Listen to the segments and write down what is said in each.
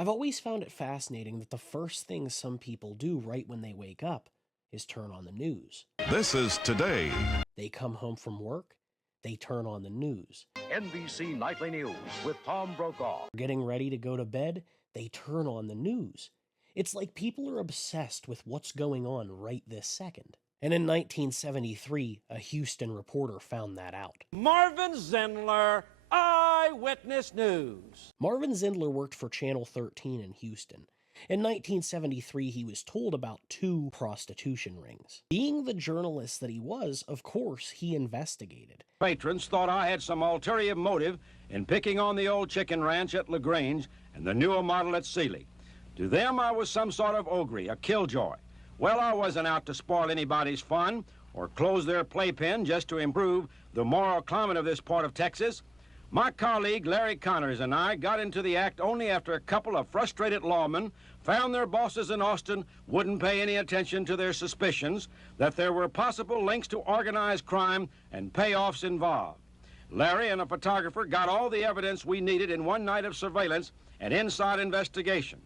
I've always found it fascinating that the first thing some people do right when they wake up is turn on the news. This is Today. They come home from work, they turn on the news. NBC Nightly News with Tom Brokaw. Getting ready to go to bed, they turn on the news. It's like people are obsessed with what's going on right this second. And in 1973, a Houston reporter found that out. Marvin Zindler, Eyewitness News. Marvin Zindler worked for Channel 13 in Houston. In 1973, he was told about 2 prostitution rings. Being the journalist that he was, of course, he investigated. Patrons thought I had some ulterior motive in picking on the old chicken ranch at Grange and the newer model at Sealy. To them, I was some sort of ogre, a killjoy. Well, I wasn't out to spoil anybody's fun or close their playpen just to improve the moral climate of this part of Texas. My colleague Larry Connors and I got into the act only after a couple of frustrated lawmen found their bosses in Austin wouldn't pay any attention to their suspicions that there were possible links to organized crime and payoffs involved. Larry and a photographer got all the evidence we needed in one night of surveillance and inside investigation.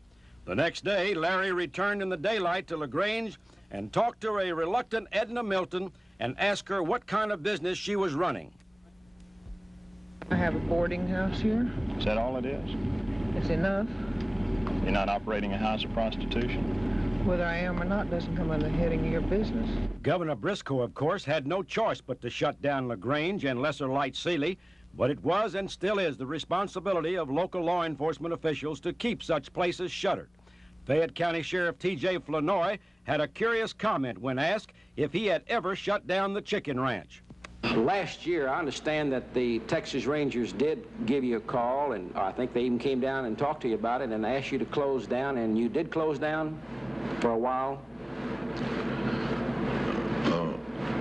The next day, Larry returned in the daylight to Grange and talked to a reluctant Edna Milton and asked her what kind of business she was running. I have a boarding house here. Is that all it is? It's enough. You're not operating a house of prostitution? Whether I am or not doesn't come under the heading of your business. Governor Briscoe, of course, had no choice but to shut down Grange and Lesser Light Sealy, but it was and still is the responsibility of local law enforcement officials to keep such places shuttered. Fayette County Sheriff T.J. Flournoy had a curious comment when asked if he had ever shut down the chicken ranch. Last year, I understand that the Texas Rangers did give you a call, and I think they even came down and talked to you about it and asked you to close down, and you did close down for a while?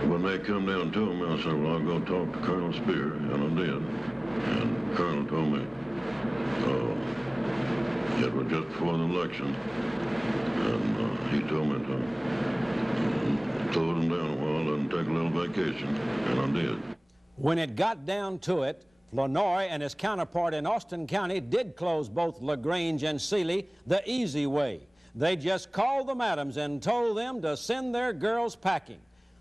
When they come down to me, I said, well, I'll go talk to Colonel Spear, and I did. And the Colonel told me it was just before the election, and he told me to close them down a while and take a little vacation, and I did. When it got down to it, Flournoy and his counterpart in Austin County did close both Grange and Sealy the easy way. They just called the madams and told them to send their girls packing.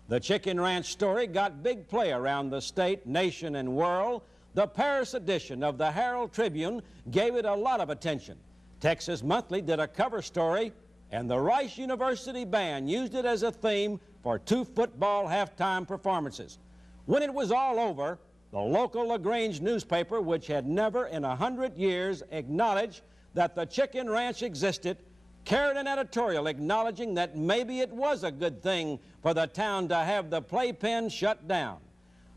The chicken ranch story got big play around the state, nation, and world. The Paris edition of the Herald Tribune gave it a lot of attention. Texas Monthly did a cover story, and the Rice University Band used it as a theme for 2 football halftime performances. When it was all over, the local Grange newspaper, which had never in 100 years acknowledged that the chicken ranch existed, carried an editorial acknowledging that maybe it was a good thing for the town to have the playpen shut down.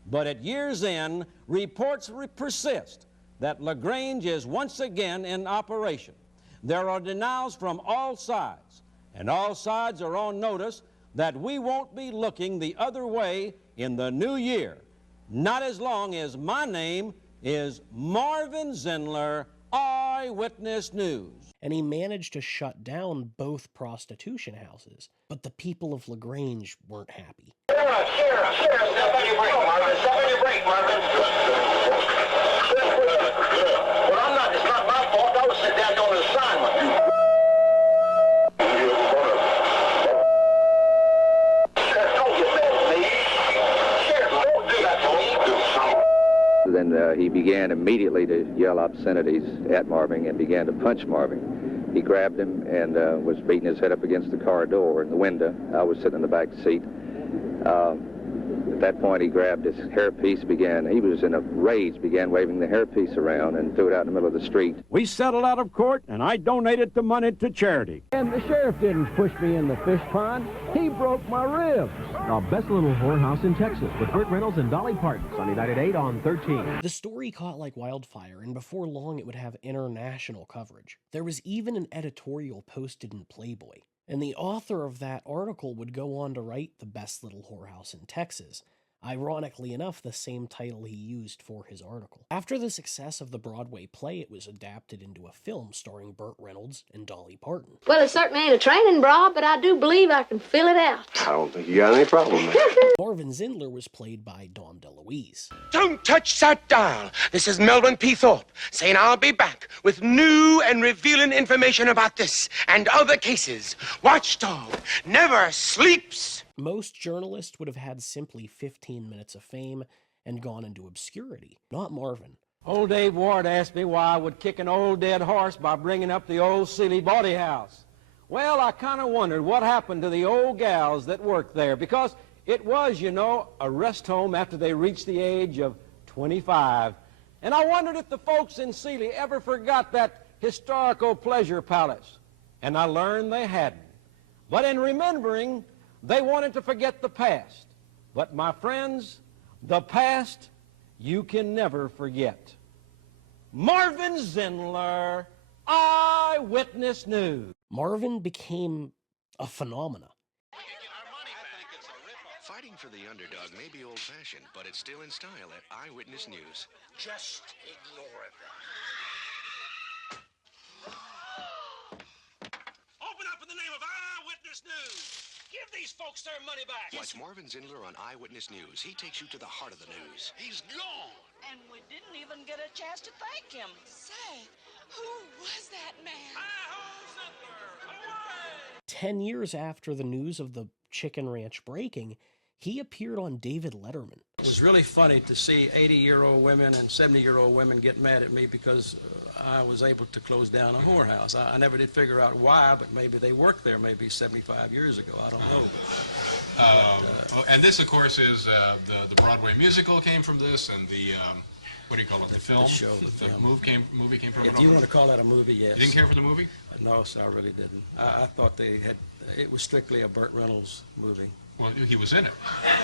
But at year's end, reports persist that Grange is once again in operation. There are denials from all sides, and all sides are on notice that we won't be looking the other way in the new year, not as long as my name is Marvin Zindler, Eyewitness News. And he managed to shut down both prostitution houses. But the people of Grange weren't happy. Sheriff, step on your brake, Marvin. Step on your brake, Marvin. Well, I'm not. It's not my fault. I was sent down on an assignment. Don't get mad at me. Sheriff, don't do that to me. Then he began immediately to yell obscenities at Marvin and began to punch Marvin. He grabbed him and was beating his head up against the car door in the window. I was sitting in the back seat. At that point, he grabbed his hairpiece, he was in a rage, began waving the hairpiece around and threw it out in the middle of the street. We settled out of court, and I donated the money to charity. And the sheriff didn't push me in the fish pond. He broke my ribs. The best little whorehouse in Texas with Burt, Reynolds, and Dolly Parton. Sunday night at 8 on 13. The story caught like wildfire, and before long it would have international coverage. There was even an editorial posted in Playboy. And the author of that article would go on to write The Best Little Whorehouse in Texas, Ironically enough, the same title he used for his article. After the success of the Broadway play, it was adapted into a film starring Burt Reynolds and Dolly Parton. Well, it certainly ain't a training bra, but I do believe I can fill it out. I don't think you got any problem, man. Marvin Zindler was played by Dom DeLuise. Don't touch that dial. This is Melvin P. Thorpe saying I'll be back with new and revealing information about this and other cases. Watchdog never sleeps. Most journalists would have had simply 15 minutes of fame and gone into obscurity. Not Marvin. Old Dave Ward asked me why I would kick an old dead horse by bringing up the old Sealy body house. Well, I kind of wondered what happened to the old gals that worked there, because it was, you know, a rest home after they reached the age of 25. And I wondered if the folks in Sealy ever forgot that historical pleasure palace. And I learned they hadn't. But in remembering, they wanted to forget the past. But my friends, the past you can never forget. Marvin Zindler, Eyewitness News. Marvin became a phenomenon. Fighting for the underdog may be old-fashioned, but it's still in style at Eyewitness News. Just ignore it. Open up in the name of Eyewitness News. Give these folks their money back. Watch Marvin Zindler on Eyewitness News. He takes you to the heart of the news. He's gone. And we didn't even get a chance to thank him. Say, who was that man? Zindler, away! 10 years after the news of the Chicken Ranch breaking, he appeared on David Letterman. It was really funny to see 80-year-old women and 70-year-old women get mad at me because I was able to close down a whorehouse. I never did figure out why, but maybe they worked there maybe 75 years ago. I don't know. And this, of course, is the Broadway musical came from this, and the what do you call it? The film. The show. The movie came from it. If you want to call that a movie, yes. You didn't care for the movie? No, sir, I really didn't. I thought it was strictly a Burt Reynolds movie. Well, he was in it.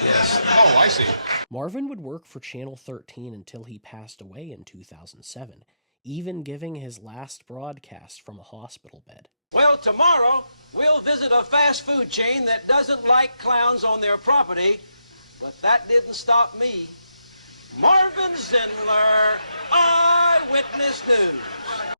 Yes. Oh, I see. Marvin would work for Channel 13 until he passed away in 2007, even giving his last broadcast from a hospital bed. Well, tomorrow we'll visit a fast food chain that doesn't like clowns on their property, but that didn't stop me. Marvin Zindler, Eyewitness News.